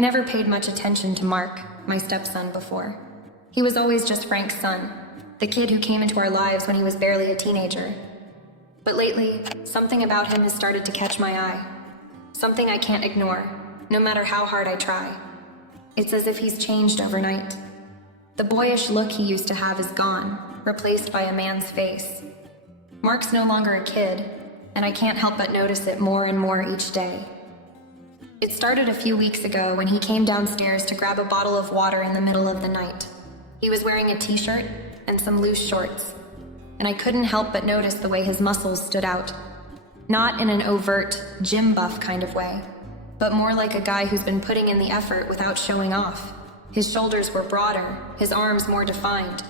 I never paid much attention to Mark, my stepson, before. He was always just Frank's son, the kid who came into our lives when he was barely a teenager. But lately, something about him has started to catch my eye. Something I can't ignore, no matter how hard I try. It's as if he's changed overnight. The boyish look he used to have is gone, replaced by a man's face. Mark's no longer a kid, and I can't help but notice it more and more each day. It started a few weeks ago when he came downstairs to grab a bottle of water in the middle of the night. He was wearing a t-shirt and some loose shorts, and I couldn't help but notice the way his muscles stood out. Not in an overt, gym buff kind of way, but more like a guy who's been putting in the effort without showing off. His shoulders were broader, his arms more defined.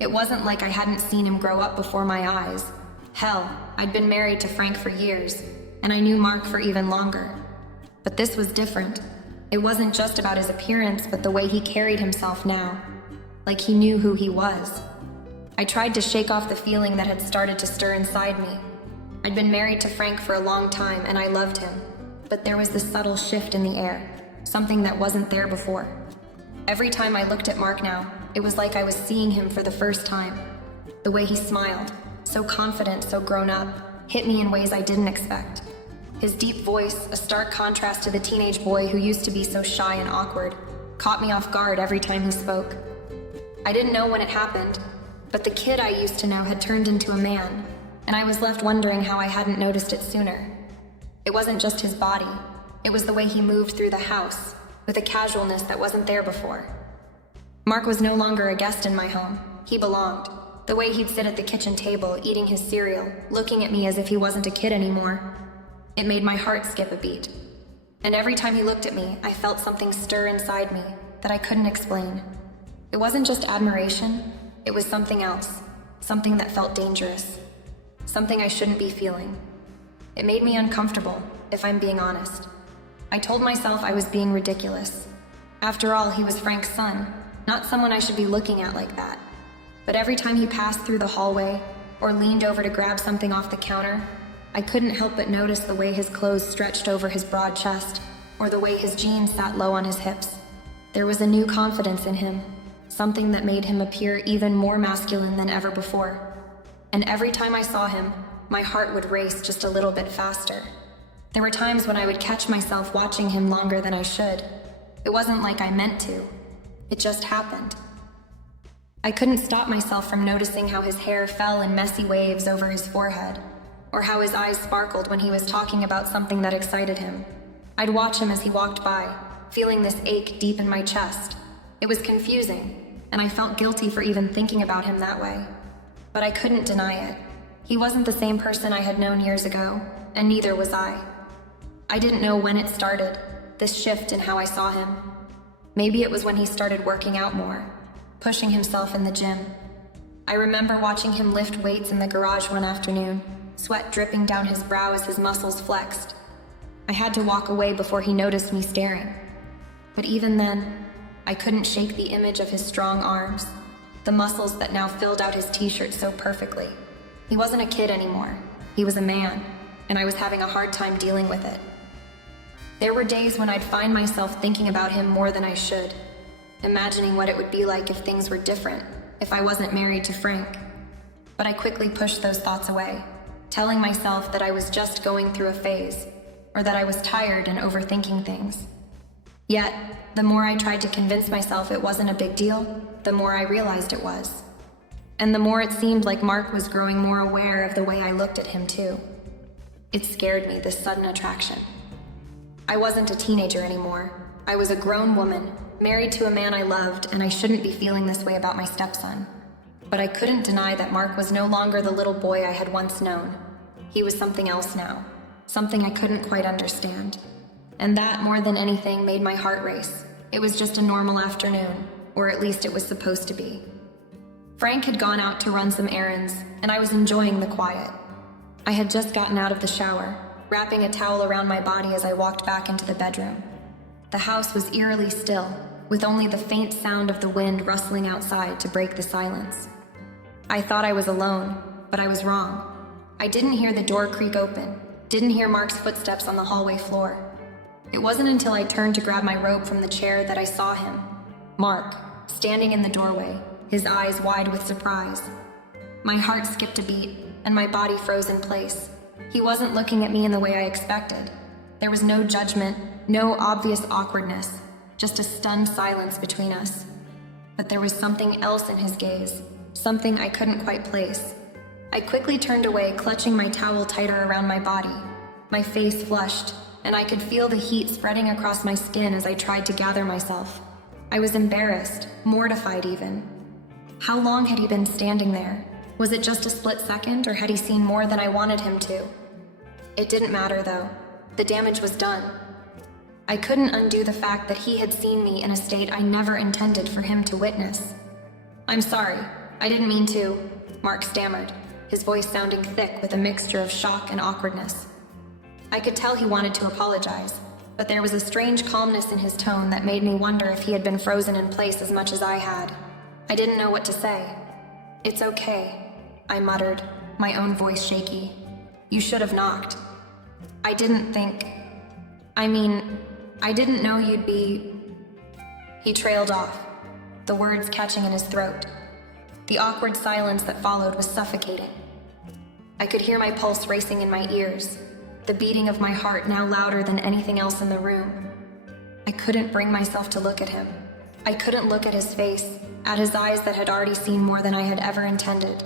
It wasn't like I hadn't seen him grow up before my eyes. Hell, I'd been married to Frank for years, and I knew Mark for even longer. But this was different. It wasn't just about his appearance, but the way he carried himself now. Like he knew who he was. I tried to shake off the feeling that had started to stir inside me. I'd been married to Frank for a long time, and I loved him. But there was this subtle shift in the air, something that wasn't there before. Every time I looked at Mark now, it was like I was seeing him for the first time. The way he smiled, so confident, so grown up, hit me in ways I didn't expect. His deep voice, a stark contrast to the teenage boy who used to be so shy and awkward, caught me off guard every time he spoke. I didn't know when it happened, but the kid I used to know had turned into a man, and I was left wondering how I hadn't noticed it sooner. It wasn't just his body, it was the way he moved through the house, with a casualness that wasn't there before. Mark was no longer a guest in my home. He belonged. The way he'd sit at the kitchen table, eating his cereal, looking at me as if he wasn't a kid anymore. It made my heart skip a beat. And every time he looked at me, I felt something stir inside me that I couldn't explain. It wasn't just admiration, it was something else. Something that felt dangerous. Something I shouldn't be feeling. It made me uncomfortable, if I'm being honest. I told myself I was being ridiculous. After all, he was Frank's son, not someone I should be looking at like that. But every time he passed through the hallway, or leaned over to grab something off the counter, I couldn't help but notice the way his clothes stretched over his broad chest, or the way his jeans sat low on his hips. There was a new confidence in him, something that made him appear even more masculine than ever before. And every time I saw him, my heart would race just a little bit faster. There were times when I would catch myself watching him longer than I should. It wasn't like I meant to. It just happened. I couldn't stop myself from noticing how his hair fell in messy waves over his forehead, or how his eyes sparkled when he was talking about something that excited him. I'd watch him as he walked by, feeling this ache deep in my chest. It was confusing, and I felt guilty for even thinking about him that way. But I couldn't deny it. He wasn't the same person I had known years ago, and neither was I. I didn't know when it started, this shift in how I saw him. Maybe it was when he started working out more, pushing himself in the gym. I remember watching him lift weights in the garage one afternoon, sweat dripping down his brow as his muscles flexed. I had to walk away before he noticed me staring. But even then, I couldn't shake the image of his strong arms, the muscles that now filled out his t-shirt so perfectly. He wasn't a kid anymore. He was a man, and I was having a hard time dealing with it. There were days when I'd find myself thinking about him more than I should, imagining what it would be like if things were different, if I wasn't married to Frank. But I quickly pushed those thoughts away, telling myself that I was just going through a phase, or that I was tired and overthinking things. Yet, the more I tried to convince myself it wasn't a big deal, the more I realized it was. And the more it seemed like Mark was growing more aware of the way I looked at him too. It scared me, this sudden attraction. I wasn't a teenager anymore. I was a grown woman, married to a man I loved, and I shouldn't be feeling this way about my stepson. But I couldn't deny that Mark was no longer the little boy I had once known. He was something else now, something I couldn't quite understand. And that, more than anything, made my heart race. It was just a normal afternoon, or at least it was supposed to be. Frank had gone out to run some errands, and I was enjoying the quiet. I had just gotten out of the shower, wrapping a towel around my body as I walked back into the bedroom. The house was eerily still, with only the faint sound of the wind rustling outside to break the silence. I thought I was alone, but I was wrong. I didn't hear the door creak open, didn't hear Mark's footsteps on the hallway floor. It wasn't until I turned to grab my robe from the chair that I saw him. Mark, standing in the doorway, his eyes wide with surprise. My heart skipped a beat, and my body froze in place. He wasn't looking at me in the way I expected. There was no judgment, no obvious awkwardness, just a stunned silence between us. But there was something else in his gaze, something I couldn't quite place. I quickly turned away, clutching my towel tighter around my body. My face flushed, and I could feel the heat spreading across my skin as I tried to gather myself. I was embarrassed, mortified even. How long had he been standing there? Was it just a split second, or had he seen more than I wanted him to? It didn't matter, though. The damage was done. I couldn't undo the fact that he had seen me in a state I never intended for him to witness. "I'm sorry. I didn't mean to," Mark stammered, his voice sounding thick with a mixture of shock and awkwardness. I could tell he wanted to apologize, but there was a strange calmness in his tone that made me wonder if he had been frozen in place as much as I had. I didn't know what to say. "It's okay," I muttered, my own voice shaky. "You should have knocked. I didn't know you'd be..." He trailed off, the words catching in his throat. The awkward silence that followed was suffocating. I could hear my pulse racing in my ears, the beating of my heart now louder than anything else in the room. I couldn't bring myself to look at him. I couldn't look at his face, at his eyes that had already seen more than I had ever intended.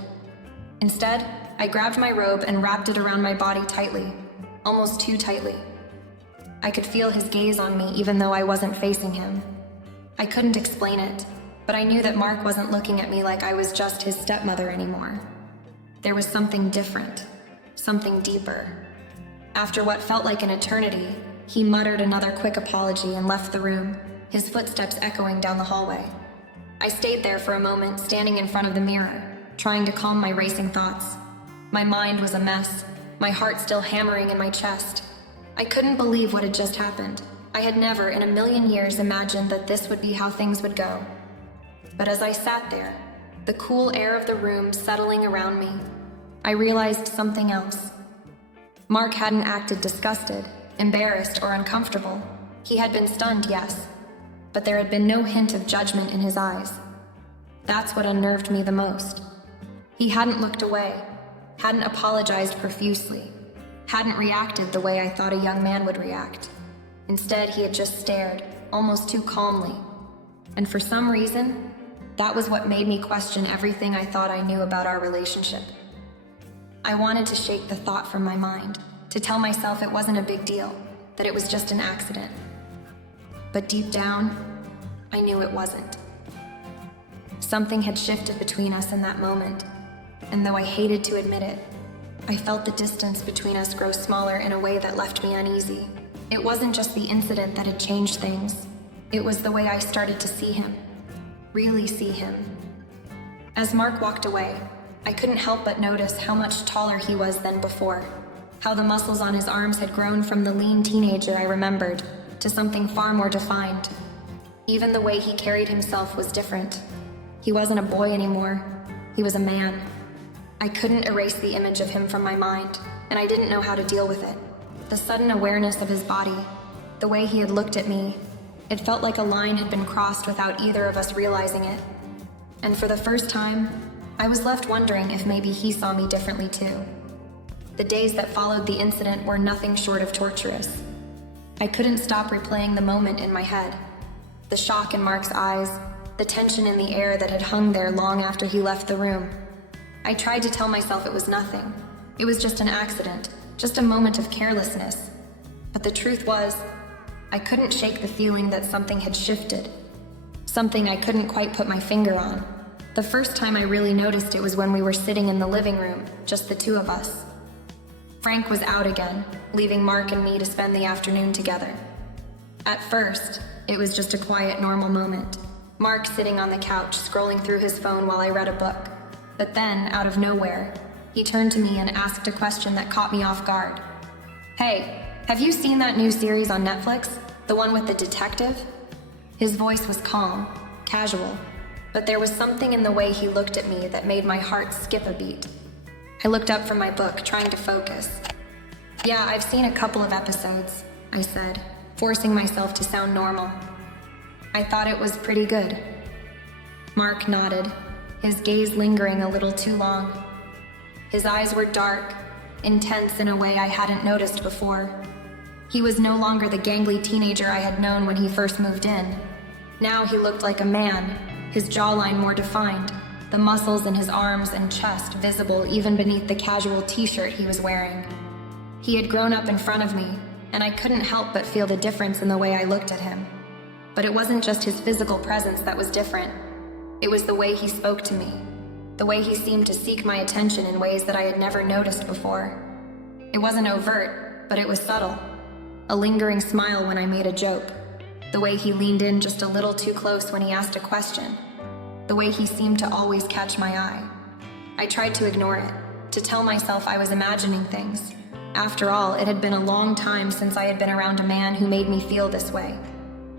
Instead, I grabbed my robe and wrapped it around my body tightly, almost too tightly. I could feel his gaze on me even though I wasn't facing him. I couldn't explain it, but I knew that Mark wasn't looking at me like I was just his stepmother anymore. There was something different, something deeper. After what felt like an eternity, he muttered another quick apology and left the room, his footsteps echoing down the hallway. I stayed there for a moment, standing in front of the mirror, trying to calm my racing thoughts. My mind was a mess, my heart still hammering in my chest. I couldn't believe what had just happened. I had never in a million years imagined that this would be how things would go. But as I sat there, the cool air of the room settling around me, I realized something else. Mark hadn't acted disgusted, embarrassed, or uncomfortable. He had been stunned, yes, but there had been no hint of judgment in his eyes. That's what unnerved me the most. He hadn't looked away, hadn't apologized profusely, hadn't reacted the way I thought a young man would react. Instead, he had just stared, almost too calmly. And for some reason, that was what made me question everything I thought I knew about our relationship. I wanted to shake the thought from my mind, to tell myself it wasn't a big deal, that it was just an accident. But deep down, I knew it wasn't. Something had shifted between us in that moment, and though I hated to admit it, I felt the distance between us grow smaller in a way that left me uneasy. It wasn't just the incident that had changed things. It was the way I started to see him. Really see him. As Mark walked away, I couldn't help but notice how much taller he was than before. How the muscles on his arms had grown from the lean teenager I remembered to something far more defined. Even the way he carried himself was different. He wasn't a boy anymore. He was a man. I couldn't erase the image of him from my mind, and I didn't know how to deal with it. The sudden awareness of his body, the way he had looked at me, it felt like a line had been crossed without either of us realizing it. And for the first time, I was left wondering if maybe he saw me differently too. The days that followed the incident were nothing short of torturous. I couldn't stop replaying the moment in my head. The shock in Mark's eyes, the tension in the air that had hung there long after he left the room. I tried to tell myself it was nothing. It was just an accident, just a moment of carelessness. But the truth was, I couldn't shake the feeling that something had shifted. Something I couldn't quite put my finger on. The first time I really noticed it was when we were sitting in the living room, just the two of us. Frank was out again, leaving Mark and me to spend the afternoon together. At first, it was just a quiet, normal moment. Mark sitting on the couch, scrolling through his phone while I read a book. But then, out of nowhere, he turned to me and asked a question that caught me off guard. "Hey, have you seen that new series on Netflix? The one with the detective?" His voice was calm, casual, but there was something in the way he looked at me that made my heart skip a beat. I looked up from my book, trying to focus. "Yeah, I've seen a couple of episodes," I said, forcing myself to sound normal. I thought it was pretty good. Mark nodded, his gaze lingering a little too long. His eyes were dark, intense in a way I hadn't noticed before. He was no longer the gangly teenager I had known when he first moved in. Now he looked like a man, his jawline more defined, the muscles in his arms and chest visible even beneath the casual t-shirt he was wearing. He had grown up in front of me, and I couldn't help but feel the difference in the way I looked at him. But it wasn't just his physical presence that was different. It was the way he spoke to me, the way he seemed to seek my attention in ways that I had never noticed before. It wasn't overt, but it was subtle. A lingering smile when I made a joke, the way he leaned in just a little too close when he asked a question, the way he seemed to always catch my eye. I tried to ignore it, to tell myself I was imagining things. After all, it had been a long time since I had been around a man who made me feel this way.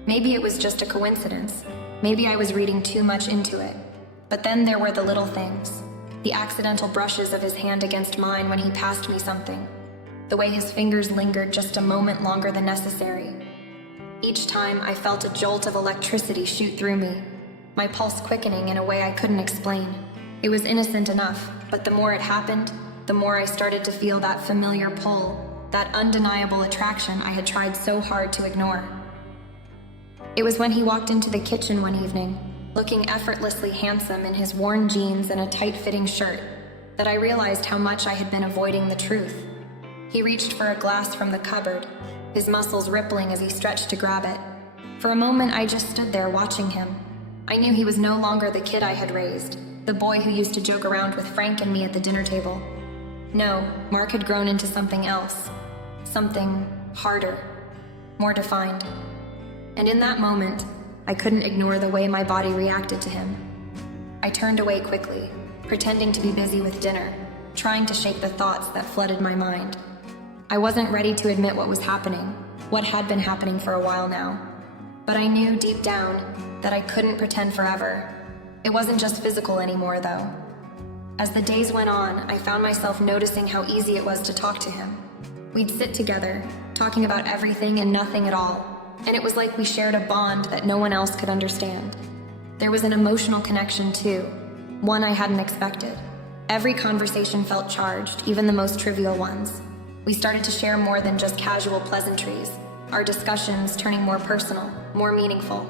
Maybe it was just a coincidence. Maybe I was reading too much into it. But then there were the little things. The accidental brushes of his hand against mine when he passed me something. The way his fingers lingered just a moment longer than necessary. Each time I felt a jolt of electricity shoot through me, my pulse quickening in a way I couldn't explain. It was innocent enough, but the more it happened, the more I started to feel that familiar pull, that undeniable attraction I had tried so hard to ignore. It was when he walked into the kitchen one evening, looking effortlessly handsome in his worn jeans and a tight-fitting shirt, that I realized how much I had been avoiding the truth. He reached for a glass from the cupboard, his muscles rippling as he stretched to grab it. For a moment, I just stood there watching him. I knew he was no longer the kid I had raised, the boy who used to joke around with Frank and me at the dinner table. No, Mark had grown into something else. Something harder, more defined. And in that moment, I couldn't ignore the way my body reacted to him. I turned away quickly, pretending to be busy with dinner, trying to shake the thoughts that flooded my mind. I wasn't ready to admit what was happening, what had been happening for a while now. But I knew deep down that I couldn't pretend forever. It wasn't just physical anymore, though. As the days went on, I found myself noticing how easy it was to talk to him. We'd sit together, talking about everything and nothing at all, and it was like we shared a bond that no one else could understand. There was an emotional connection, too, one I hadn't expected. Every conversation felt charged, even the most trivial ones. We started to share more than just casual pleasantries, our discussions turning more personal, more meaningful.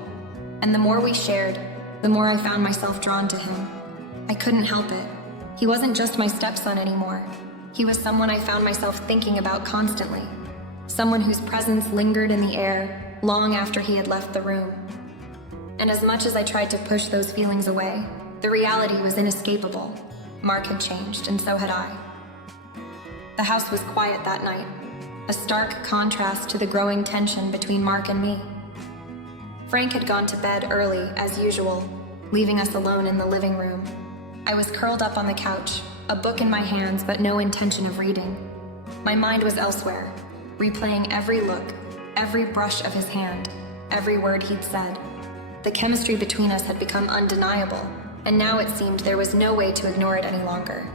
And the more we shared, the more I found myself drawn to him. I couldn't help it. He wasn't just my stepson anymore. He was someone I found myself thinking about constantly. Someone whose presence lingered in the air long after he had left the room. And as much as I tried to push those feelings away, the reality was inescapable. Mark had changed, and so had I. The house was quiet that night, a stark contrast to the growing tension between Mark and me. Frank had gone to bed early, as usual, leaving us alone in the living room. I was curled up on the couch, a book in my hands, but no intention of reading. My mind was elsewhere, replaying every look, every brush of his hand, every word he'd said. The chemistry between us had become undeniable, and now it seemed there was no way to ignore it any longer.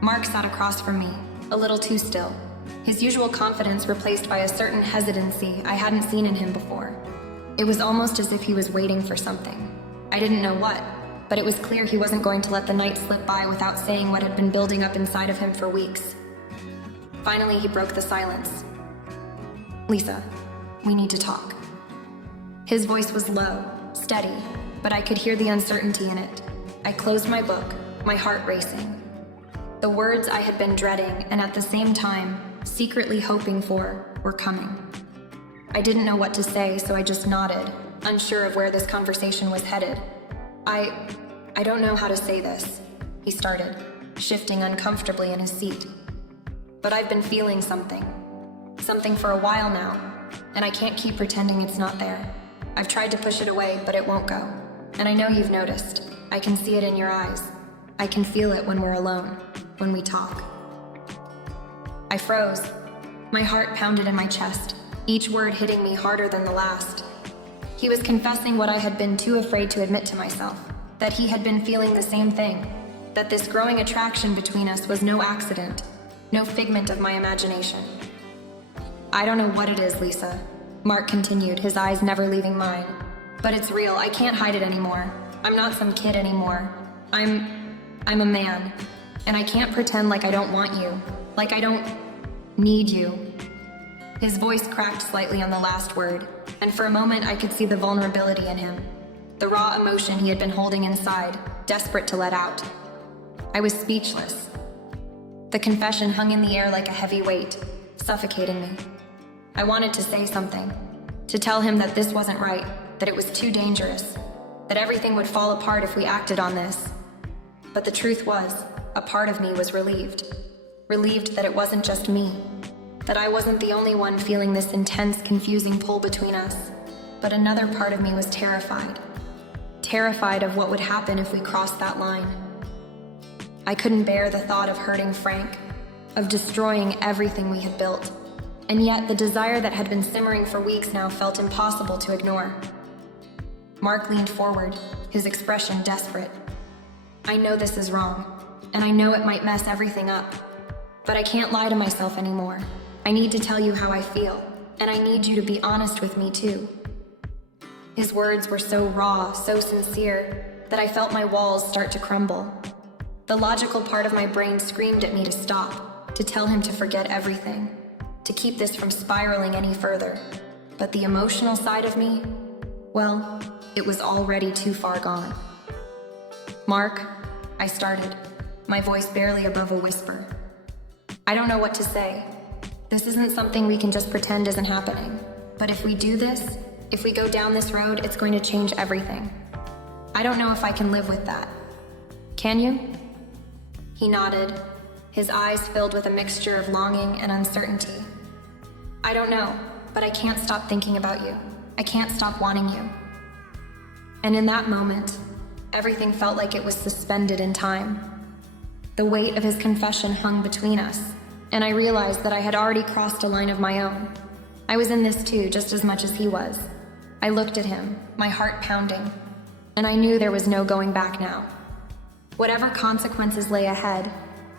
Mark sat across from me, a little too still, his usual confidence replaced by a certain hesitancy I hadn't seen in him before. It was almost as if he was waiting for something. I didn't know what, but it was clear he wasn't going to let the night slip by without saying what had been building up inside of him for weeks. Finally, he broke the silence. "Lisa, we need to talk." His voice was low, steady, but I could hear the uncertainty in it. I closed my book, my heart racing. The words I had been dreading and at the same time secretly hoping for were coming. I didn't know what to say, so I just nodded, unsure of where this conversation was headed. I don't know how to say this," he started, shifting uncomfortably in his seat. "But I've been feeling something for a while now, and I can't keep pretending it's not there. I've tried to push it away, but it won't go. And I know you've noticed. I can see it in your eyes. I can feel it when we're alone, when we talk." I froze. My heart pounded in my chest, each word hitting me harder than the last. He was confessing what I had been too afraid to admit to myself, that he had been feeling the same thing, that this growing attraction between us was no accident, no figment of my imagination. "I don't know what it is, Lisa. Mark continued, his eyes never leaving mine. But it's real, I can't hide it anymore. I'm not some kid anymore. I'm a man. And I can't pretend like I don't want you. Like I don't need you. His voice cracked slightly on the last word, and for a moment I could see the vulnerability in him. The raw emotion he had been holding inside, desperate to let out. I was speechless. The confession hung in the air like a heavy weight, suffocating me. I wanted to say something, to tell him that this wasn't right, that it was too dangerous, that everything would fall apart if we acted on this. But the truth was, a part of me was relieved. Relieved that it wasn't just me, that I wasn't the only one feeling this intense, confusing pull between us. But another part of me was terrified. Terrified of what would happen if we crossed that line. I couldn't bear the thought of hurting Frank, of destroying everything we had built. And yet the desire that had been simmering for weeks now felt impossible to ignore. Mark leaned forward, his expression desperate. I know this is wrong, and I know it might mess everything up, but I can't lie to myself anymore. I need to tell you how I feel, and I need you to be honest with me too. His words were so raw, so sincere, that I felt my walls start to crumble. The logical part of my brain screamed at me to stop, to tell him to forget everything, to keep this from spiraling any further. But the emotional side of me, well, it was already too far gone. Mark, I started, my voice barely above a whisper. I don't know what to say. This isn't something we can just pretend isn't happening. But if we do this, if we go down this road, it's going to change everything. I don't know if I can live with that. Can you? He nodded, his eyes filled with a mixture of longing and uncertainty. I don't know, but I can't stop thinking about you. I can't stop wanting you. And in that moment, everything felt like it was suspended in time. The weight of his confession hung between us, and I realized that I had already crossed a line of my own. I was in this too, just as much as he was. I looked at him, my heart pounding, and I knew there was no going back now. Whatever consequences lay ahead,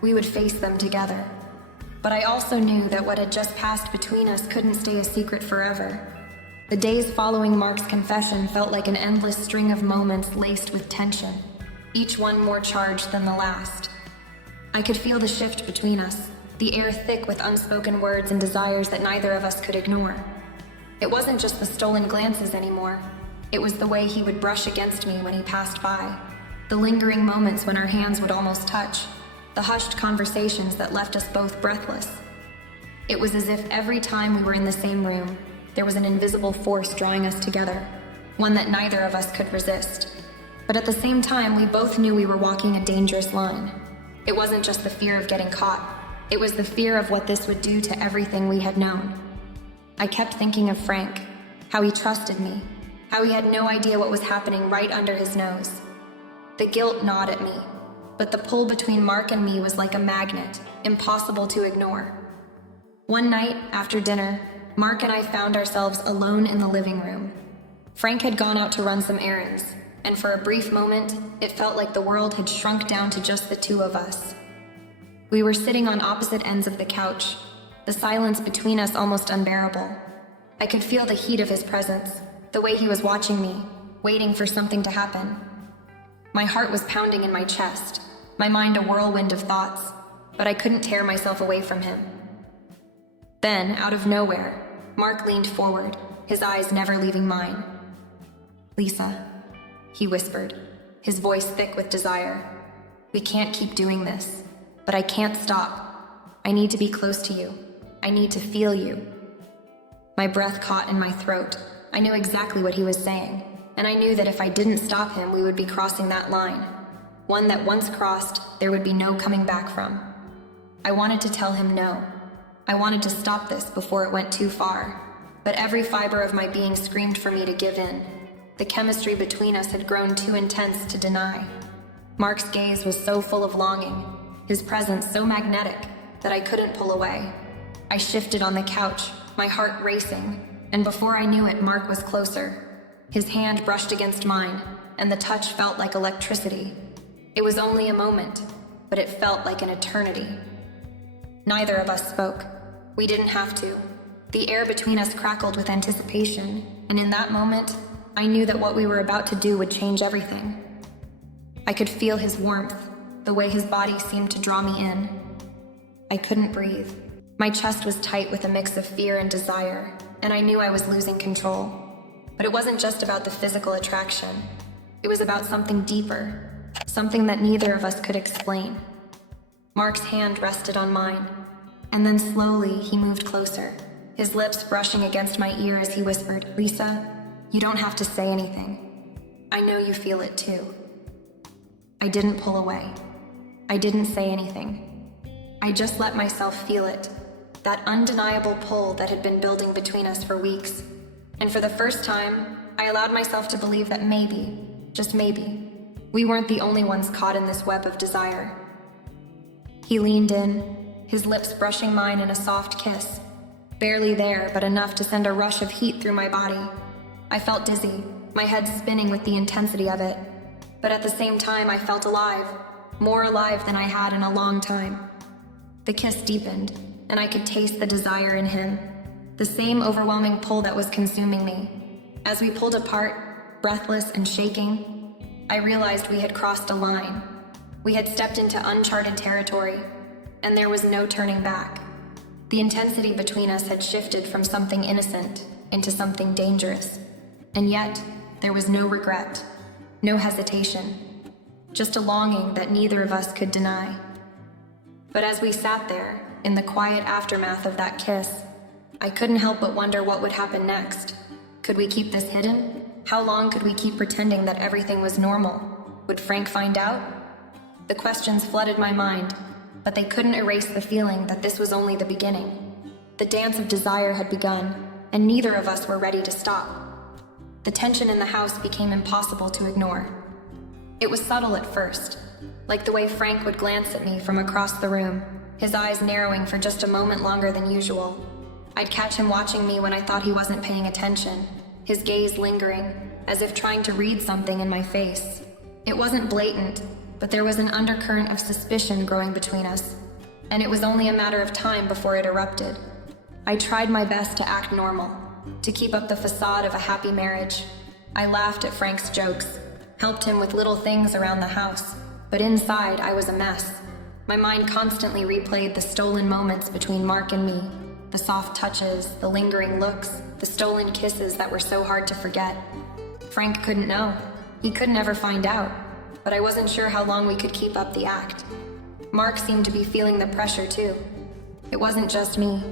we would face them together. But I also knew that what had just passed between us couldn't stay a secret forever. The days following Mark's confession felt like an endless string of moments laced with tension, each one more charged than the last. I could feel the shift between us, the air thick with unspoken words and desires that neither of us could ignore. It wasn't just the stolen glances anymore. It was the way he would brush against me when he passed by, the lingering moments when our hands would almost touch, the hushed conversations that left us both breathless. It was as if every time we were in the same room, there was an invisible force drawing us together, one that neither of us could resist. But at the same time, we both knew we were walking a dangerous line. It wasn't just the fear of getting caught. It was the fear of what this would do to everything we had known. I kept thinking of Frank, how he trusted me, how he had no idea what was happening right under his nose. The guilt gnawed at me, but the pull between Mark and me was like a magnet, impossible to ignore. One night, after dinner, Mark and I found ourselves alone in the living room. Frank had gone out to run some errands, and for a brief moment, it felt like the world had shrunk down to just the two of us. We were sitting on opposite ends of the couch, the silence between us almost unbearable. I could feel the heat of his presence, the way he was watching me, waiting for something to happen. My heart was pounding in my chest, my mind a whirlwind of thoughts, but I couldn't tear myself away from him. Then, out of nowhere, Mark leaned forward, his eyes never leaving mine. "Lisa," he whispered, his voice thick with desire. "We can't keep doing this, but I can't stop. I need to be close to you. I need to feel you." My breath caught in my throat. I knew exactly what he was saying, and I knew that if I didn't stop him, we would be crossing that line. One that once crossed, there would be no coming back from. I wanted to tell him no. I wanted to stop this before it went too far, but every fiber of my being screamed for me to give in. The chemistry between us had grown too intense to deny. Mark's gaze was so full of longing, his presence so magnetic, that I couldn't pull away. I shifted on the couch, my heart racing, and before I knew it, Mark was closer. His hand brushed against mine, and the touch felt like electricity. It was only a moment, but it felt like an eternity. Neither of us spoke. We didn't have to. The air between us crackled with anticipation, and in that moment, I knew that what we were about to do would change everything. I could feel his warmth, the way his body seemed to draw me in. I couldn't breathe. My chest was tight with a mix of fear and desire, and I knew I was losing control. But it wasn't just about the physical attraction. It was about something deeper, something that neither of us could explain. Mark's hand rested on mine, and then slowly he moved closer, his lips brushing against my ear as he whispered, "Lisa, you don't have to say anything. I know you feel it too." I didn't pull away. I didn't say anything. I just let myself feel it, that undeniable pull that had been building between us for weeks. And for the first time, I allowed myself to believe that maybe, just maybe, we weren't the only ones caught in this web of desire. He leaned in, his lips brushing mine in a soft kiss, barely there, but enough to send a rush of heat through my body. I felt dizzy, my head spinning with the intensity of it. But at the same time, I felt alive, more alive than I had in a long time. The kiss deepened, and I could taste the desire in him, the same overwhelming pull that was consuming me. As we pulled apart, breathless and shaking, I realized we had crossed a line. We had stepped into uncharted territory, and there was no turning back. The intensity between us had shifted from something innocent into something dangerous. And yet, there was no regret, no hesitation, just a longing that neither of us could deny. But as we sat there, in the quiet aftermath of that kiss, I couldn't help but wonder what would happen next. Could we keep this hidden? How long could we keep pretending that everything was normal? Would Frank find out? The questions flooded my mind, but they couldn't erase the feeling that this was only the beginning. The dance of desire had begun, and neither of us were ready to stop. The tension in the house became impossible to ignore. It was subtle at first, like the way Frank would glance at me from across the room, his eyes narrowing for just a moment longer than usual. I'd catch him watching me when I thought he wasn't paying attention, his gaze lingering, as if trying to read something in my face. It wasn't blatant, but there was an undercurrent of suspicion growing between us, and it was only a matter of time before it erupted. I tried my best to act normal, to keep up the facade of a happy marriage. I laughed at Frank's jokes, helped him with little things around the house, but inside I was a mess. My mind constantly replayed the stolen moments between Mark and me, the soft touches, the lingering looks, the stolen kisses that were so hard to forget. Frank couldn't know. He could never find out, but I wasn't sure how long we could keep up the act. Mark seemed to be feeling the pressure too. It wasn't just me.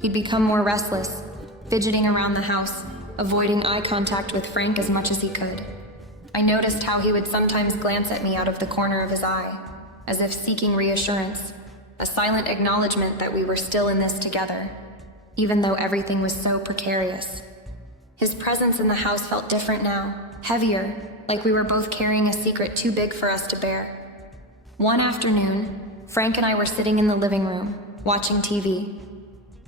He'd become more restless, fidgeting around the house, avoiding eye contact with Frank as much as he could. I noticed how he would sometimes glance at me out of the corner of his eye, as if seeking reassurance, a silent acknowledgement that we were still in this together, even though everything was so precarious. His presence in the house felt different now, heavier, like we were both carrying a secret too big for us to bear. One afternoon, Frank and I were sitting in the living room, watching TV.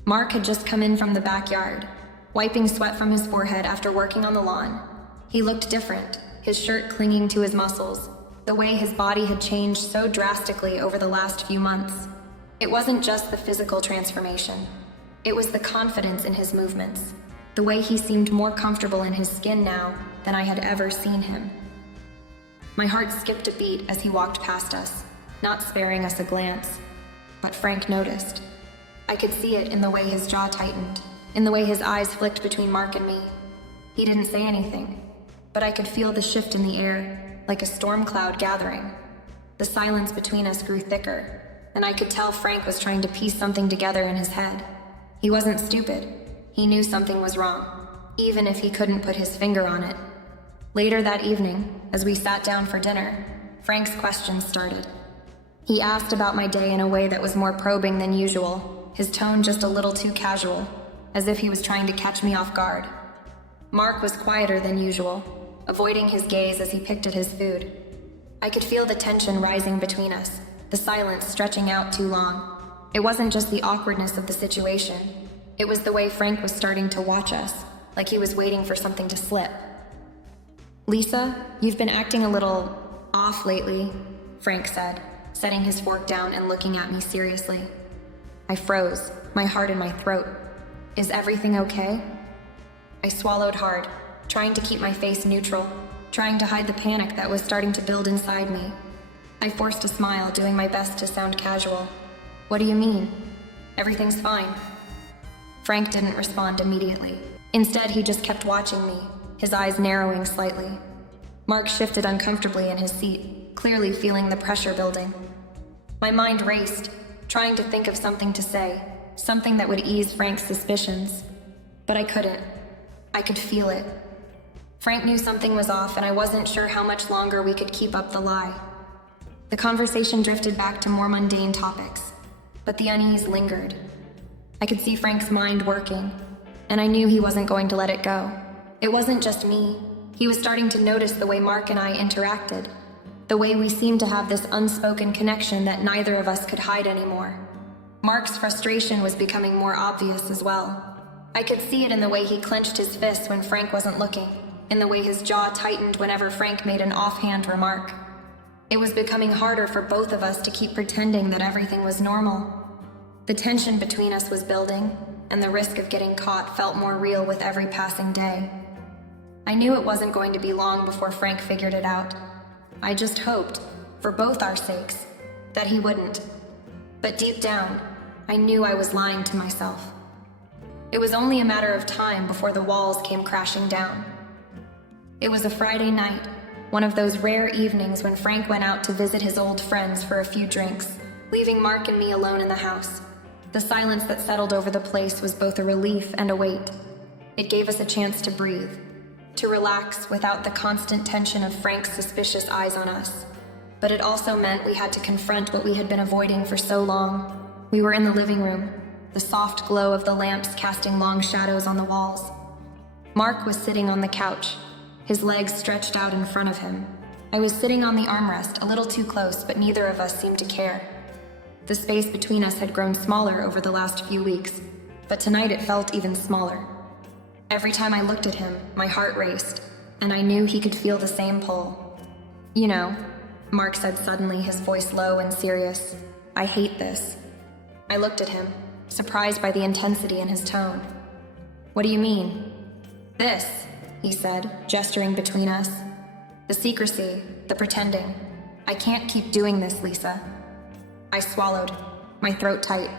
Mark had just come in from the backyard, wiping sweat from his forehead after working on the lawn. He looked different, his shirt clinging to his muscles, the way his body had changed so drastically over the last few months. It wasn't just the physical transformation. It was the confidence in his movements, the way he seemed more comfortable in his skin now than I had ever seen him. My heart skipped a beat as he walked past us, not sparing us a glance. But Frank noticed. I could see it in the way his jaw tightened, in the way his eyes flicked between Mark and me. He didn't say anything, but I could feel the shift in the air, like a storm cloud gathering. The silence between us grew thicker, and I could tell Frank was trying to piece something together in his head. He wasn't stupid. He knew something was wrong, even if he couldn't put his finger on it. Later that evening, as we sat down for dinner, Frank's questions started. He asked about my day in a way that was more probing than usual, his tone just a little too casual, as if he was trying to catch me off guard. Mark was quieter than usual, avoiding his gaze as he picked at his food. I could feel the tension rising between us, the silence stretching out too long. It wasn't just the awkwardness of the situation. It was the way Frank was starting to watch us, like he was waiting for something to slip. "Lisa, you've been acting a little off lately," Frank said, setting his fork down and looking at me seriously. I froze, my heart in my throat. Is everything okay? I swallowed hard, trying to keep my face neutral, trying to hide the panic that was starting to build inside me. I forced a smile, doing my best to sound casual. What do you mean? Everything's fine. Frank didn't respond immediately. Instead, he just kept watching me, his eyes narrowing slightly. Mark shifted uncomfortably in his seat, clearly feeling the pressure building. My mind raced, trying to think of something to say, something that would ease Frank's suspicions. But I couldn't. I could feel it. Frank knew something was off, and I wasn't sure how much longer we could keep up the lie. The conversation drifted back to more mundane topics, but the unease lingered. I could see Frank's mind working, and I knew he wasn't going to let it go. It wasn't just me. He was starting to notice the way Mark and I interacted, the way we seemed to have this unspoken connection that neither of us could hide anymore. Mark's frustration was becoming more obvious as well. I could see it in the way he clenched his fists when Frank wasn't looking, in the way his jaw tightened whenever Frank made an offhand remark. It was becoming harder for both of us to keep pretending that everything was normal. The tension between us was building, and the risk of getting caught felt more real with every passing day. I knew it wasn't going to be long before Frank figured it out. I just hoped, for both our sakes, that he wouldn't. But deep down, I knew I was lying to myself. It was only a matter of time before the walls came crashing down. It was a Friday night, one of those rare evenings when Frank went out to visit his old friends for a few drinks, leaving Mark and me alone in the house. The silence that settled over the place was both a relief and a weight. It gave us a chance to breathe, to relax without the constant tension of Frank's suspicious eyes on us. But it also meant we had to confront what we had been avoiding for so long. We were in the living room, the soft glow of the lamps casting long shadows on the walls. Mark was sitting on the couch, his legs stretched out in front of him. I was sitting on the armrest, a little too close, but neither of us seemed to care. The space between us had grown smaller over the last few weeks, but tonight it felt even smaller. Every time I looked at him, my heart raced, and I knew he could feel the same pull. You know, Mark said suddenly, his voice low and serious, I hate this. I looked at him, surprised by the intensity in his tone. What do you mean? This, he said, gesturing between us. The secrecy, the pretending. I can't keep doing this, Lisa. I swallowed, my throat tight.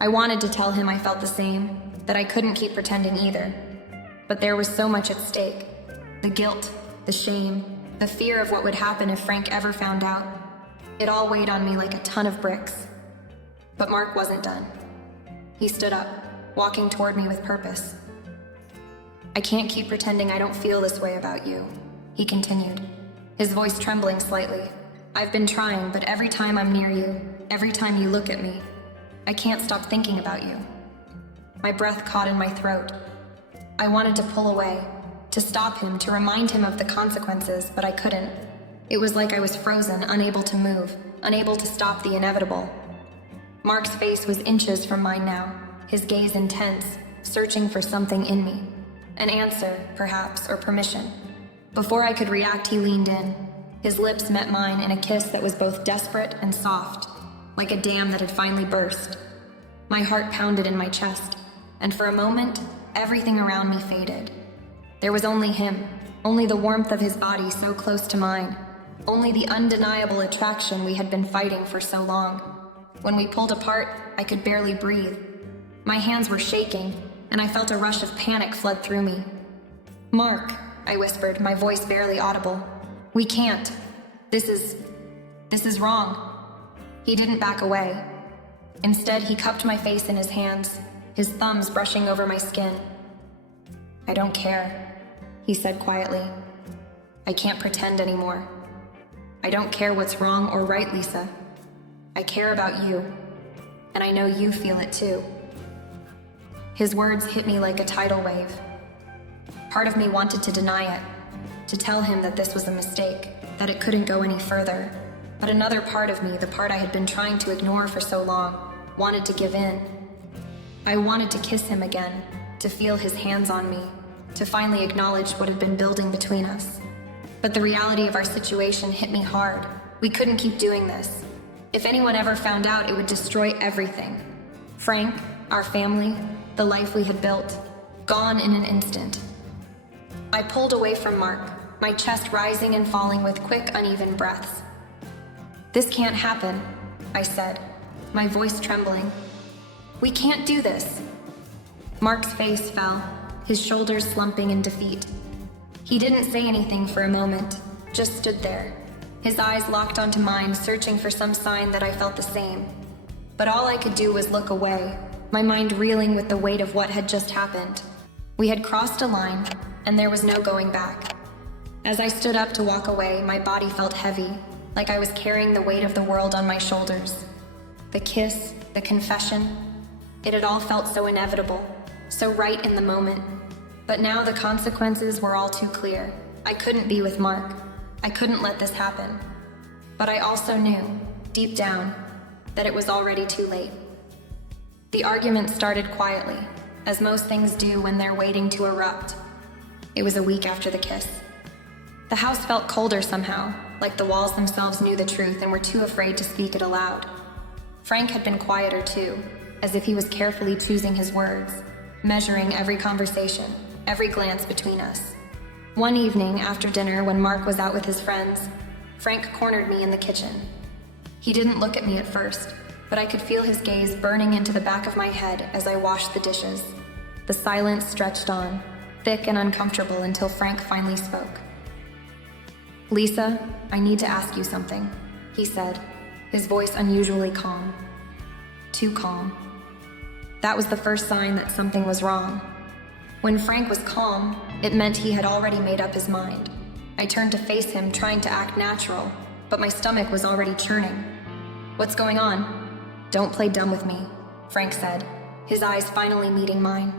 I wanted to tell him I felt the same, that I couldn't keep pretending either. But there was so much at stake. The guilt, the shame, the fear of what would happen if Frank ever found out. It all weighed on me like a ton of bricks. But Mark wasn't done. He stood up, walking toward me with purpose. I can't keep pretending I don't feel this way about you, he continued, his voice trembling slightly. I've been trying, but every time I'm near you, every time you look at me, I can't stop thinking about you. My breath caught in my throat. I wanted to pull away, to stop him, to remind him of the consequences, but I couldn't. It was like I was frozen, unable to move, unable to stop the inevitable. Mark's face was inches from mine now, his gaze intense, searching for something in me. An answer, perhaps, or permission. Before I could react, he leaned in. His lips met mine in a kiss that was both desperate and soft, like a dam that had finally burst. My heart pounded in my chest, and for a moment, everything around me faded. There was only him, only the warmth of his body so close to mine, only the undeniable attraction we had been fighting for so long. When we pulled apart, I could barely breathe. My hands were shaking, and I felt a rush of panic flood through me. Mark, I whispered, my voice barely audible. We can't. This is wrong. He didn't back away. Instead, he cupped my face in his hands, his thumbs brushing over my skin. I don't care, he said quietly. I can't pretend anymore. I don't care what's wrong or right, Lisa. I care about you, and I know you feel it too. His words hit me like a tidal wave. Part of me wanted to deny it, to tell him that this was a mistake, that it couldn't go any further. But another part of me, the part I had been trying to ignore for so long, wanted to give in. I wanted to kiss him again, to feel his hands on me, to finally acknowledge what had been building between us. But the reality of our situation hit me hard. We couldn't keep doing this. If anyone ever found out, it would destroy everything. Frank, our family, the life we had built, gone in an instant. I pulled away from Mark, my chest rising and falling with quick, uneven breaths. "This can't happen," I said, my voice trembling. "We can't do this." Mark's face fell, his shoulders slumping in defeat. He didn't say anything for a moment, just stood there, his eyes locked onto mine, searching for some sign that I felt the same. But all I could do was look away, my mind reeling with the weight of what had just happened. We had crossed a line, and there was no going back. As I stood up to walk away, my body felt heavy, like I was carrying the weight of the world on my shoulders. The kiss, the confession, it had all felt so inevitable, so right in the moment. But now the consequences were all too clear. I couldn't be with Mark. I couldn't let this happen. But I also knew, deep down, that it was already too late. The argument started quietly, as most things do when they're waiting to erupt. It was a week after the kiss. The house felt colder somehow, like the walls themselves knew the truth and were too afraid to speak it aloud. Frank had been quieter too, as if he was carefully choosing his words, measuring every conversation, every glance between us. One evening after dinner, when Mark was out with his friends, Frank cornered me in the kitchen. He didn't look at me at first, but I could feel his gaze burning into the back of my head as I washed the dishes. The silence stretched on, thick and uncomfortable, until Frank finally spoke. "Lisa, I need to ask you something," he said, his voice unusually calm. Too calm. That was the first sign that something was wrong. When Frank was calm, it meant he had already made up his mind. I turned to face him, trying to act natural, but my stomach was already churning. "What's going on?" "Don't play dumb with me," Frank said, his eyes finally meeting mine.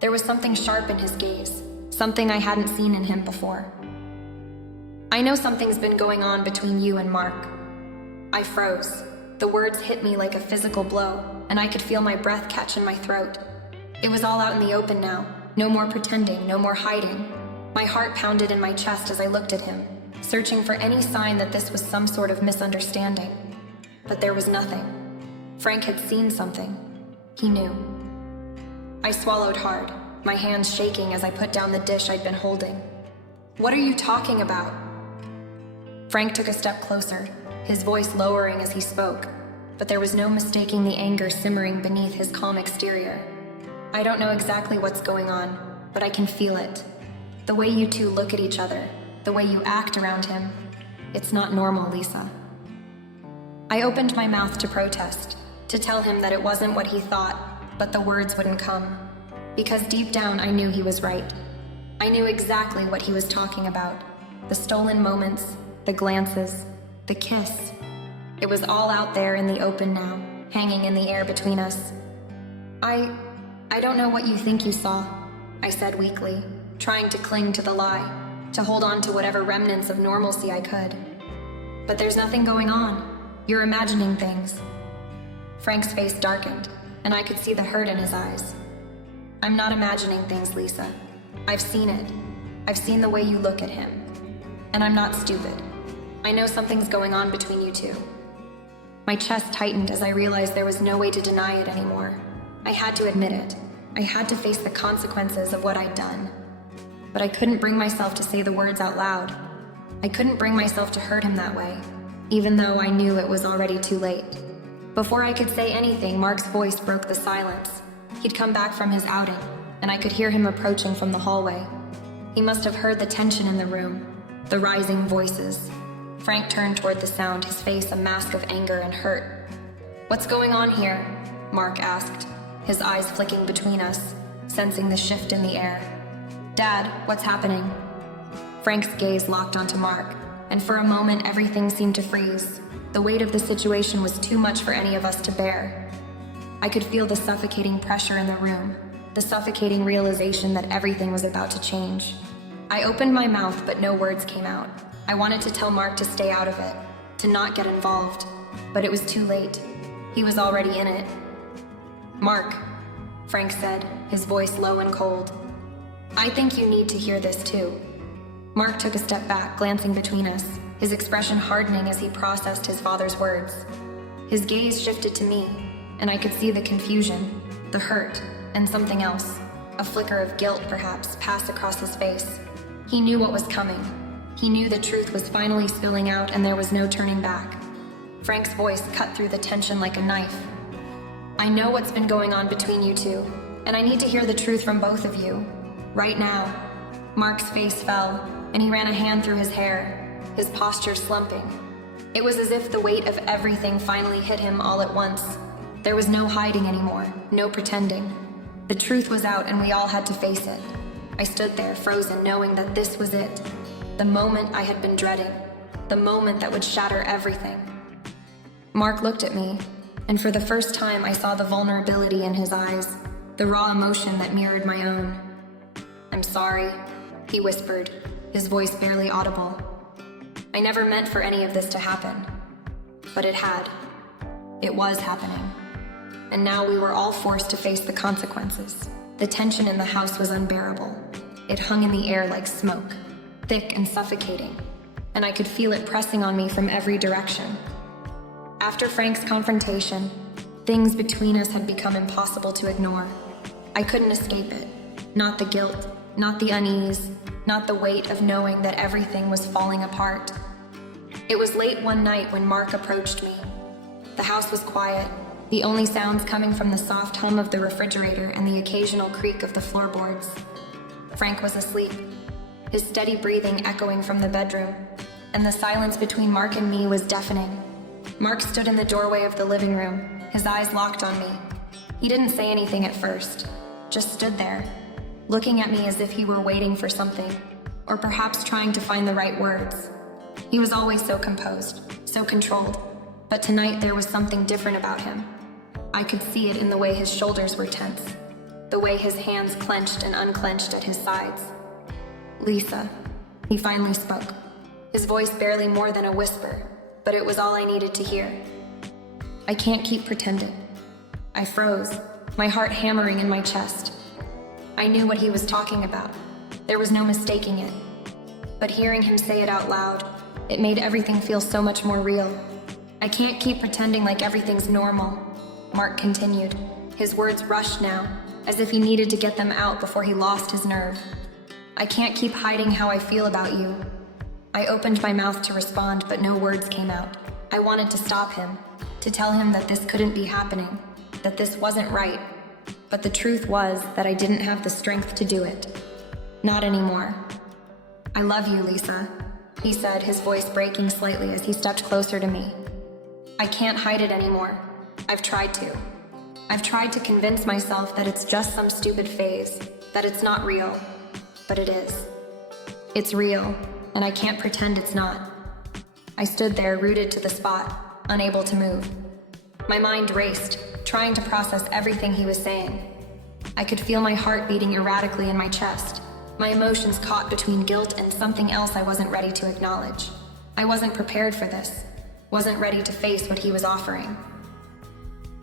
There was something sharp in his gaze, something I hadn't seen in him before. "I know something's been going on between you and Mark." I froze. The words hit me like a physical blow, and I could feel my breath catch in my throat. It was all out in the open now. No more pretending, no more hiding. My heart pounded in my chest as I looked at him, searching for any sign that this was some sort of misunderstanding. But there was nothing. Frank had seen something. He knew. I swallowed hard, my hands shaking as I put down the dish I'd been holding. "What are you talking about?" Frank took a step closer, his voice lowering as he spoke, but there was no mistaking the anger simmering beneath his calm exterior. "I don't know exactly what's going on, but I can feel it. The way you two look at each other, the way you act around him, it's not normal, Lisa." I opened my mouth to protest, to tell him that it wasn't what he thought, but the words wouldn't come, because deep down I knew he was right. I knew exactly what he was talking about. The stolen moments, the glances, the kiss. It was all out there in the open now, hanging in the air between us. I don't know what you think you saw," I said weakly, trying to cling to the lie, to hold on to whatever remnants of normalcy I could. "But there's nothing going on. You're imagining things." Frank's face darkened, and I could see the hurt in his eyes. "I'm not imagining things, Lisa. I've seen it. I've seen the way you look at him. And I'm not stupid. I know something's going on between you two." My chest tightened as I realized there was no way to deny it anymore. I had to admit it. I had to face the consequences of what I'd done. But I couldn't bring myself to say the words out loud. I couldn't bring myself to hurt him that way, even though I knew it was already too late. Before I could say anything, Mark's voice broke the silence. He'd come back from his outing, and I could hear him approaching from the hallway. He must have heard the tension in the room, the rising voices. Frank turned toward the sound, his face a mask of anger and hurt. "What's going on here?" Mark asked, his eyes flicking between us, sensing the shift in the air. "Dad, what's happening?" Frank's gaze locked onto Mark, and for a moment everything seemed to freeze. The weight of the situation was too much for any of us to bear. I could feel the suffocating pressure in the room, the suffocating realization that everything was about to change. I opened my mouth, but no words came out. I wanted to tell Mark to stay out of it, to not get involved, but it was too late. He was already in it. "Mark," Frank said, his voice low and cold. "I think you need to hear this too." Mark took a step back, glancing between us, his expression hardening as he processed his father's words. His gaze shifted to me, and I could see the confusion, the hurt, and something else, a flicker of guilt perhaps, passed across his face. He knew what was coming. He knew the truth was finally spilling out and there was no turning back. Frank's voice cut through the tension like a knife. I know what's been going on between you two, and I need to hear the truth from both of you. Right now. Mark's face fell, and he ran a hand through his hair, his posture slumping. It was as if the weight of everything finally hit him all at once. There was no hiding anymore, no pretending. The truth was out and we all had to face it. I stood there, frozen, knowing that this was it. The moment I had been dreading. The moment that would shatter everything. Mark looked at me, and for the first time I saw the vulnerability in his eyes, the raw emotion that mirrored my own. I'm sorry, he whispered, his voice barely audible. I never meant for any of this to happen. But it had. It was happening. And now we were all forced to face the consequences. The tension in the house was unbearable. It hung in the air like smoke, thick and suffocating, and I could feel it pressing on me from every direction. After Frank's confrontation, things between us had become impossible to ignore. I couldn't escape it. Not the guilt, not the unease, not the weight of knowing that everything was falling apart. It was late one night when Mark approached me. The house was quiet, the only sounds coming from the soft hum of the refrigerator and the occasional creak of the floorboards. Frank was asleep, his steady breathing echoing from the bedroom, and the silence between Mark and me was deafening. Mark stood in the doorway of the living room, his eyes locked on me. He didn't say anything at first, just stood there, looking at me as if he were waiting for something, or perhaps trying to find the right words. He was always so composed, so controlled, but tonight there was something different about him. I could see it in the way his shoulders were tense, the way his hands clenched and unclenched at his sides. Lisa, he finally spoke, his voice barely more than a whisper, but it was all I needed to hear. I can't keep pretending. I froze, my heart hammering in my chest. I knew what he was talking about. There was no mistaking it. But hearing him say it out loud, it made everything feel so much more real. I can't keep pretending like everything's normal, Mark continued. His words rushed now, as if he needed to get them out before he lost his nerve. I can't keep hiding how I feel about you. I opened my mouth to respond, but no words came out. I wanted to stop him, to tell him that this couldn't be happening, that this wasn't right. But the truth was that I didn't have the strength to do it. Not anymore. I love you, Lisa, he said, his voice breaking slightly as he stepped closer to me. I can't hide it anymore. I've tried to. I've tried to convince myself that it's just some stupid phase, that it's not real. But it is. It's real, and I can't pretend it's not. I stood there, rooted to the spot, unable to move. My mind raced, trying to process everything he was saying. I could feel my heart beating erratically in my chest, my emotions caught between guilt and something else I wasn't ready to acknowledge. I wasn't prepared for this, wasn't ready to face what he was offering.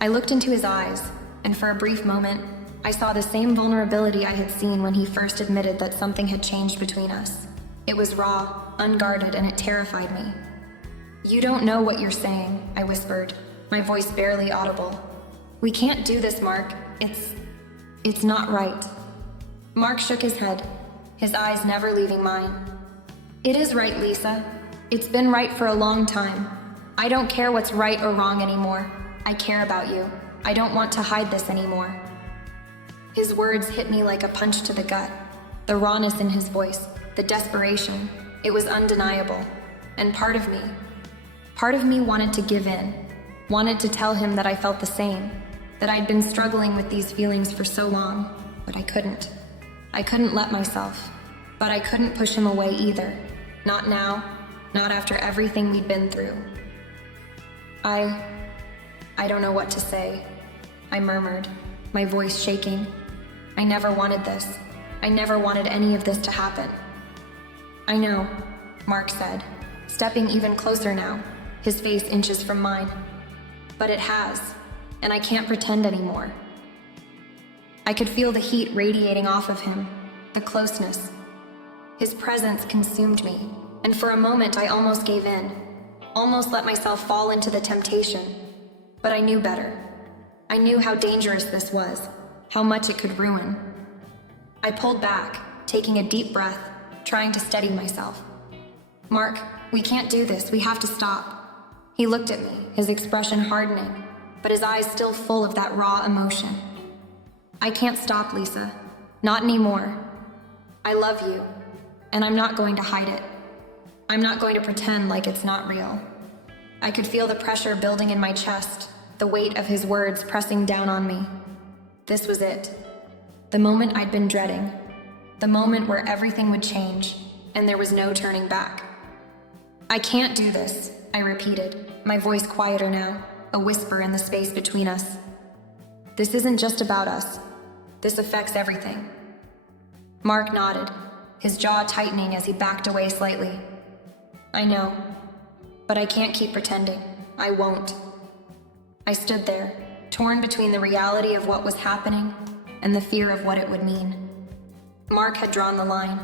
I looked into his eyes, and for a brief moment, I saw the same vulnerability I had seen when he first admitted that something had changed between us. It was raw, unguarded, and it terrified me. You don't know what you're saying, I whispered, my voice barely audible. We can't do this, Mark. It's not right. Mark shook his head, his eyes never leaving mine. It is right, Lisa. It's been right for a long time. I don't care what's right or wrong anymore. I care about you. I don't want to hide this anymore. His words hit me like a punch to the gut. The rawness in his voice, the desperation, it was undeniable. And part of me wanted to give in, wanted to tell him that I felt the same, that I'd been struggling with these feelings for so long, but I couldn't. I couldn't let myself, but I couldn't push him away either. Not now, not after everything we'd been through. I don't know what to say, I murmured, my voice shaking. I never wanted this. I never wanted any of this to happen. I know, Mark said, stepping even closer now, his face inches from mine. But it has, and I can't pretend anymore. I could feel the heat radiating off of him, the closeness. His presence consumed me, and for a moment I almost gave in, almost let myself fall into the temptation. But I knew better. I knew how dangerous this was, how much it could ruin. I pulled back, taking a deep breath, trying to steady myself. "Mark, we can't do this. We have to stop." He looked at me, his expression hardening, but his eyes still full of that raw emotion. "I can't stop, Lisa. Not anymore. I love you, and I'm not going to hide it. I'm not going to pretend like it's not real." I could feel the pressure building in my chest, the weight of his words pressing down on me. This was it. The moment I'd been dreading. The moment where everything would change, and there was no turning back. "I can't do this," I repeated, my voice quieter now, a whisper in the space between us. "This isn't just about us. This affects everything." Mark nodded, his jaw tightening as he backed away slightly. "I know, but I can't keep pretending. I won't." I stood there, torn between the reality of what was happening and the fear of what it would mean. Mark had drawn the line.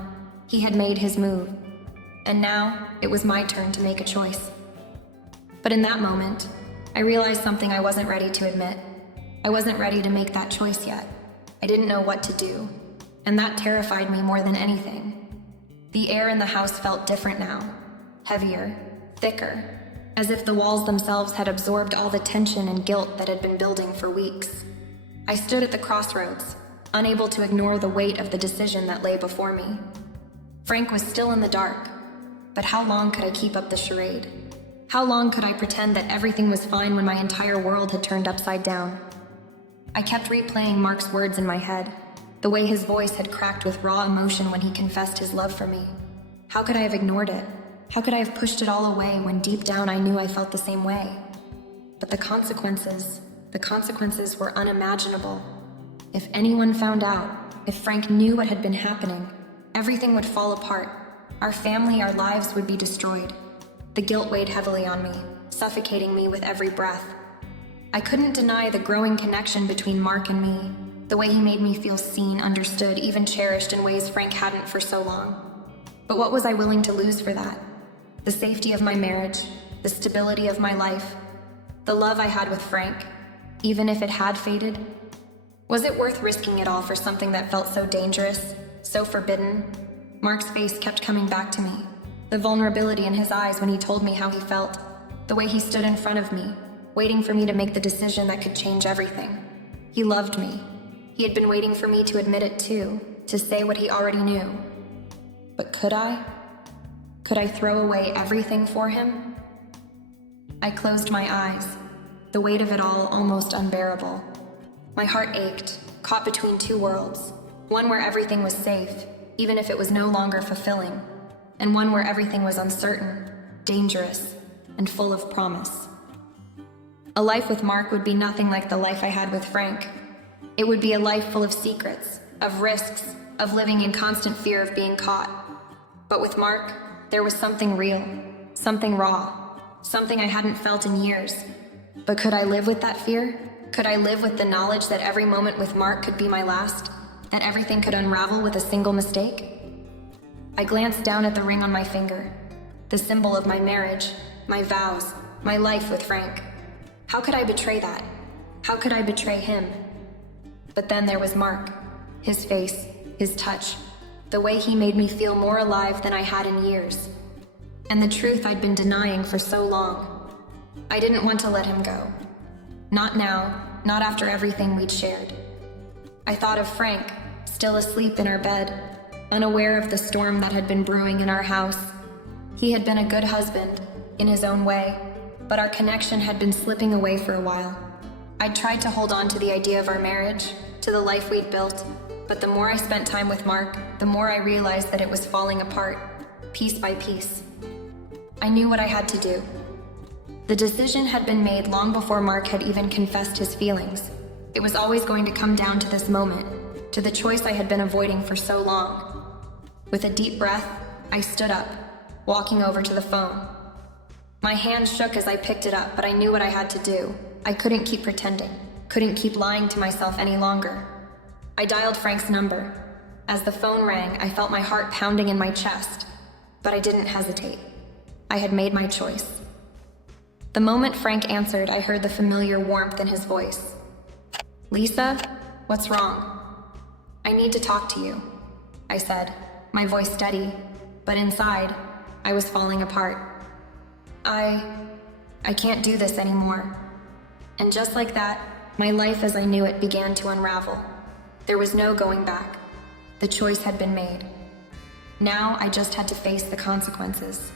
He had made his move. And now, it was my turn to make a choice. But in that moment, I realized something I wasn't ready to admit. I wasn't ready to make that choice yet. I didn't know what to do, and that terrified me more than anything. The air in the house felt different now, heavier, thicker, as if the walls themselves had absorbed all the tension and guilt that had been building for weeks. I stood at the crossroads, unable to ignore the weight of the decision that lay before me. Frank was still in the dark, but how long could I keep up the charade? How long could I pretend that everything was fine when my entire world had turned upside down? I kept replaying Mark's words in my head, the way his voice had cracked with raw emotion when he confessed his love for me. How could I have ignored it? How could I have pushed it all away when deep down I knew I felt the same way? But the consequences were unimaginable. If anyone found out, if Frank knew what had been happening, everything would fall apart. Our family, our lives would be destroyed. The guilt weighed heavily on me, suffocating me with every breath. I couldn't deny the growing connection between Mark and me, the way he made me feel seen, understood, even cherished in ways Frank hadn't for so long. But what was I willing to lose for that? The safety of my marriage, the stability of my life, the love I had with Frank, even if it had faded? Was it worth risking it all for something that felt so dangerous, so forbidden? Mark's face kept coming back to me, the vulnerability in his eyes when he told me how he felt, the way he stood in front of me, waiting for me to make the decision that could change everything. He loved me. He had been waiting for me to admit it too, to say what he already knew. But could I? Could I throw away everything for him? I closed my eyes, the weight of it all almost unbearable. My heart ached, caught between two worlds, one where everything was safe, even if it was no longer fulfilling, and one where everything was uncertain, dangerous, and full of promise. A life with Mark would be nothing like the life I had with Frank. It would be a life full of secrets, of risks, of living in constant fear of being caught. But with Mark, there was something real, something raw, something I hadn't felt in years. But could I live with that fear? Could I live with the knowledge that every moment with Mark could be my last, that everything could unravel with a single mistake? I glanced down at the ring on my finger, the symbol of my marriage, my vows, my life with Frank. How could I betray that? How could I betray him? But then there was Mark, his face, his touch, the way he made me feel more alive than I had in years. And the truth I'd been denying for so long. I didn't want to let him go. Not now, not after everything we'd shared. I thought of Frank, still asleep in our bed, unaware of the storm that had been brewing in our house. He had been a good husband, in his own way, but our connection had been slipping away for a while. I'd tried to hold on to the idea of our marriage, to the life we'd built, but the more I spent time with Mark, the more I realized that it was falling apart, piece by piece. I knew what I had to do. The decision had been made long before Mark had even confessed his feelings. It was always going to come down to this moment, to the choice I had been avoiding for so long. With a deep breath, I stood up, walking over to the phone. My hand shook as I picked it up, but I knew what I had to do. I couldn't keep pretending, couldn't keep lying to myself any longer. I dialed Frank's number. As the phone rang, I felt my heart pounding in my chest, but I didn't hesitate. I had made my choice. The moment Frank answered, I heard the familiar warmth in his voice. "Lisa?" What's wrong? I need to talk to you, I said, my voice steady, but inside, I was falling apart. I can't do this anymore. And just like that, my life as I knew it began to unravel. There was no going back. The choice had been made. Now I just had to face the consequences.